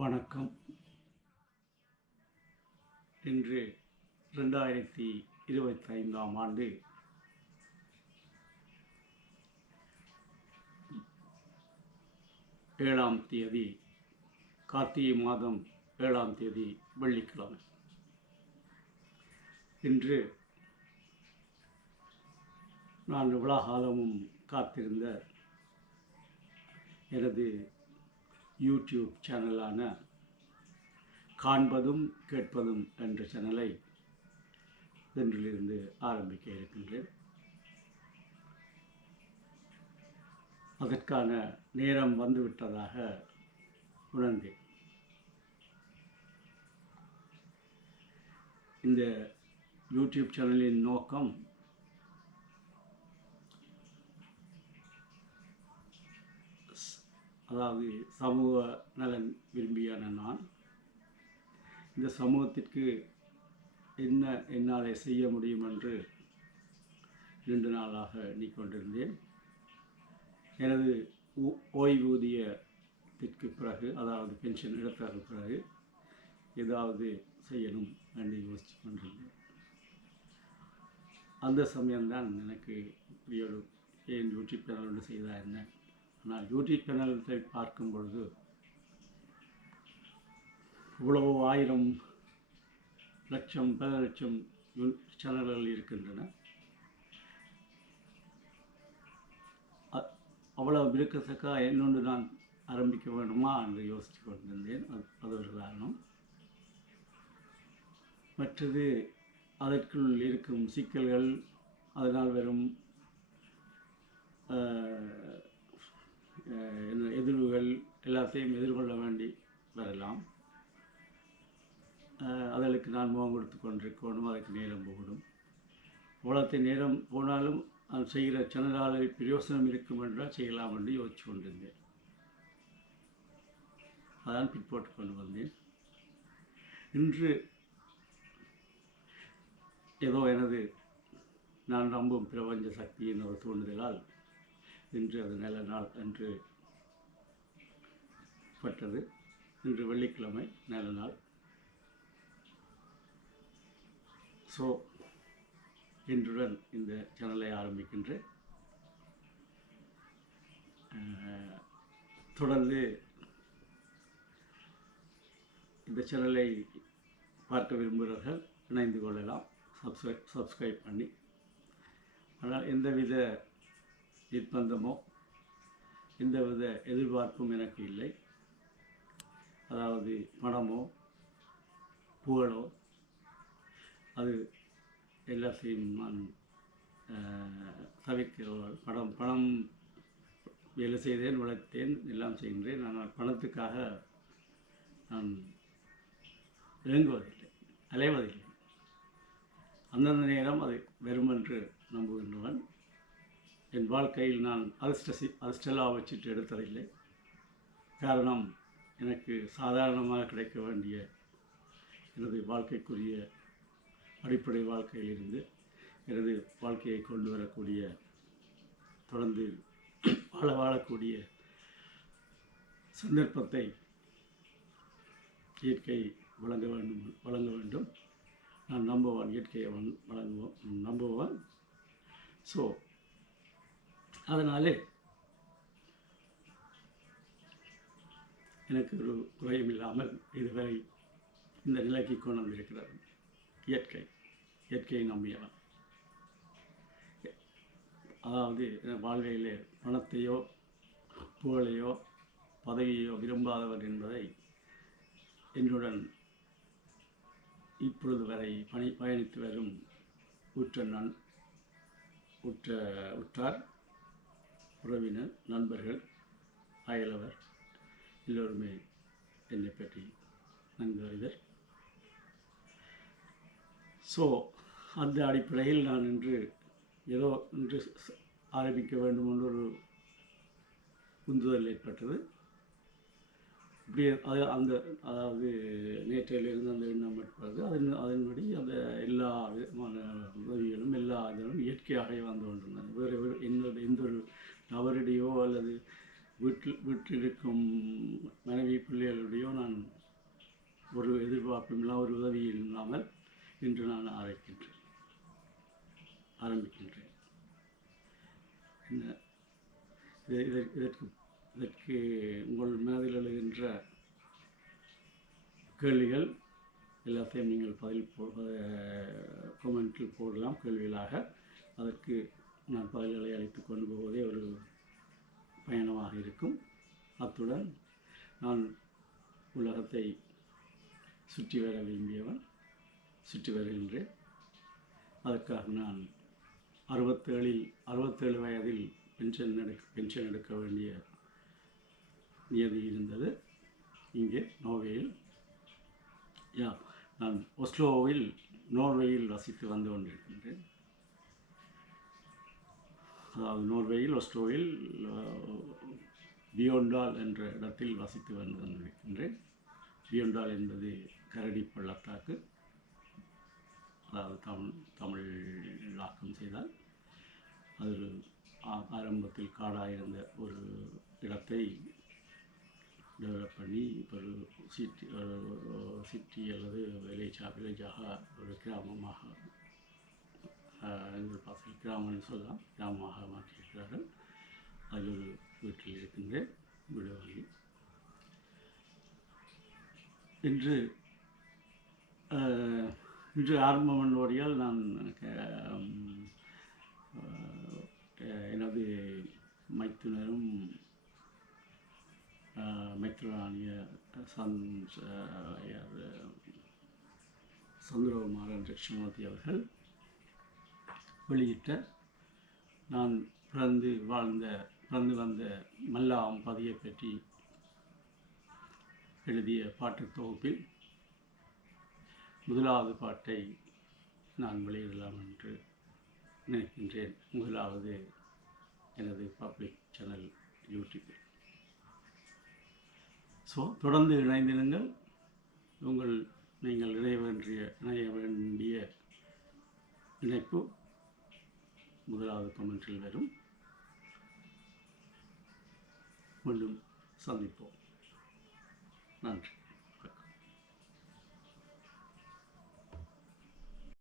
வணக்கம். இன்று 2025ஆம் ஆண்டு ஏழாம் தேதி, கார்த்திகை மாதம் 7ஆம் தேதி வெள்ளிக்கிழமை. இன்று நான் விழாகாலமும் காத்திருந்த எனது யூடியூப் சேனலான காண்பதும் கேட்பதும் என்ற சேனலை இன்றிலிருந்து ஆரம்பிக்க இருக்கின்றேன். அதற்கான நேரம் வந்துவிட்டதாக உணர்ந்தேன். இந்த யூடியூப் சேனலின் நோக்கம் அதாவது சமூக நலன் விரும்பியான நான் இந்த சமூகத்திற்கு என்ன என்னாலே செய்ய முடியும் என்று 2 நாளாக எண்ணிக்கொண்டிருந்தேன். எனது ஓய்வூதியத்திற்கு பிறகு, அதாவது பென்ஷன் எடுத்த பிறகு ஏதாவது செய்யணும் என்று யோசித்து கொண்டிருந்தேன். அந்த சமயம்தான் எனக்கு இப்படி ஒரு ஏன் யூடியூப் சேனல் ஒன்று செய்தா என்ன. ஆனால் யூடியூப் சேனல்களை பார்க்கும் பொழுது இவ்வளவு 1000 லட்சம் பல லட்சம் சேனல்கள் இருக்கின்றன. அவ்வளவு இருக்கத்தக்க இன்னொன்று நான் ஆரம்பிக்க வேண்டுமா என்று யோசித்து கொண்டிருந்தேன். அது ஒரு காரணம். மற்றது அதற்குள் இருக்கும் சிக்கல்கள், அதனால் வரும் எதிர்வுகள் எல்லாத்தையும் எதிர்கொள்ள வேண்டி வரலாம். அதற்கு நான் முகம் கொடுத்து கொண்டிருக்கணும். அதுக்கு நேரம் போகணும். அவ்வளோத்தை நேரம் போனாலும் அது செய்கிற சேனலால் பிரயோசனம் இருக்கும் என்றால் செய்யலாம் என்று யோசித்து கொண்டிருந்தேன். அதான் பிற்போட்டு கொண்டு வந்தேன். இன்று ஏதோ நான் நம்பும் பிரபஞ்ச சக்தியின் ஒரு தூண்டுதலால் இன்று அது நல்ல நாள் என்று பட்டது. இன்று வெள்ளிக்கிழமை நல்ல நாள். ஸோ இன்றுடன் இந்த சேனலை ஆரம்பிக்கின்றேன். தொடர்ந்து இந்த சேனலை பார்க்க விரும்புகிறவர்கள் இணைந்து கொள்ளலாம், சப்ஸ்கிரைப் பண்ணி. ஆனால் எந்தவித நிர்பந்தமோ எந்தவித எதிர்பார்ப்பும் எனக்கு இல்லை. அதாவது பணமோ புகழோ அது எல்லாத்தையும் நான் தவிர்க்கிறவர்கள். பணம் வேலை செய்தேன், உழைத்தேன், எல்லாம் செய்கின்றேன். ஆனால் பணத்துக்காக நான் இறங்குவதில்லை, அலைவதில்லை. அந்தந்த நேரம் அது வரும் என்று நம்புகின்றவன். என் வாழ்க்கையில் நான் அதிர்ஷ்டலாக வச்சுட்டு எடுத்ததில்லை. காரணம், எனக்கு சாதாரணமாக கிடைக்க வேண்டிய எனது வாழ்க்கைக்குரிய அடிப்படை வாழ்க்கையிலிருந்து எனது வாழ்க்கையை கொண்டு வரக்கூடிய, தொடர்ந்து வாழக்கூடிய சந்தர்ப்பத்தை இயற்கை வழங்க வேண்டும். நான் நம்புவான், இயற்கையை நம்புவான். ஸோ அதனாலே எனக்கு ஒரு குறையும் இல்லாமல் இதுவரை இந்த நிலைக்கு கொண்டு வந்திருக்கிறது இயற்கையை நம்பியவன். அதாவது வாழ்க்கையிலே பணத்தையோ புகழையோ பதவியோ விரும்பாதவர் என்பதை என்னுடன் இப்பொழுது வரை பயணித்து வரும் உற்றார், உறவினர், நண்பர்கள், அயலவர் எல்லோருமே என்னை பற்றி நன்கு அறிவர். ஸோ அந்த அடிப்படையில் நான் இன்று ஆரம்பிக்க வேண்டும் என்று ஒரு உந்துதல் ஏற்பட்டது. இப்படி அதாவது நேற்றையிலிருந்து அந்த எண்ணம் ஏற்பட்டது. அதன்படி அந்த எல்லா விதமான உதவிகளும் எல்லா இதனும் இயற்கையாகவே வந்து கொண்டிருந்தது. வேறு எந்த ஒரு நபரிடையோ அல்லது வீட்டில் இருக்கும் மனைவி பிள்ளைகளுடையோ நான் ஒரு எதிர்பார்ப்பும் இல்லாமல் ஒரு உதவியும் இல்லாமல் இன்று நான் ஆரம்பிக்கின்றேன். இதற்கு உங்கள் மனதில் எழுகின்ற கேள்விகள் எல்லாத்தையும் நீங்கள் கமெண்டில் போடலாம். கேள்விகளாக அதற்கு நான் பதில்களை அளித்து கொண்டு போவதே ஒரு பயணமாக இருக்கும். அத்துடன் நான் உலகத்தை சுற்றி வர விரும்பியவன், சுற்றி வருகின்றேன். அதற்காக நான் 67 வயதில் பென்ஷன் எடுக்க வேண்டிய நியதி இருந்தது. இங்கே நோர்வேயில் நான் நோர்வேயில் வசித்து வந்து கொண்டிருக்கின்றேன். அதாவது நோர்வேயில் ஒஸ்லோவில் பியோண்டால் என்ற இடத்தில் வசித்து வந்து கொண்டிருக்கின்றேன். பியோண்டால் என்பது கரடி பள்ளத்தாக்கு. அதாவது தமிழாக்கம் செய்தால் அது ஆரம்பத்தில் காடாக இருந்த ஒரு இடத்தை டெவலப் பண்ணி ஒரு சிட்டி அல்லது வில்லேஜாக ஒரு கிராமமாக, எங்கள் பாசல் கிராமம்னு சொல்லலாம், கிராமமாக மாற்றியிருக்கிறார்கள். அதில் ஒரு வீட்டில் இருக்கின்ற வீடு வாங்கி இன்று ஆரம்பம் பண்ணுவதால் நான் எனது மைத்துனரும் மைத்ரானிய சந்திரகுமாரன் கிருஷ்ணமூர்த்தி அவர்கள் வெளியிட்ட நான் பிறந்து வந்த மல்லாம் பதியை பற்றி எழுதிய பாட்டுத் தொகுப்பில் முதலாவது பாட்டை நான் வெளியிடலாம் என்று நினைக்கின்றேன். முதலாவது எனது பப்ளிக் சேனல் யூடியூப். தொடர்ந்து இணைந்திருங்கள். நீங்கள் இணைய வேண்டிய இணைப்பு முதலாவது கமெண்டில் வரும். மீண்டும் சந்திப்போம். நன்றி.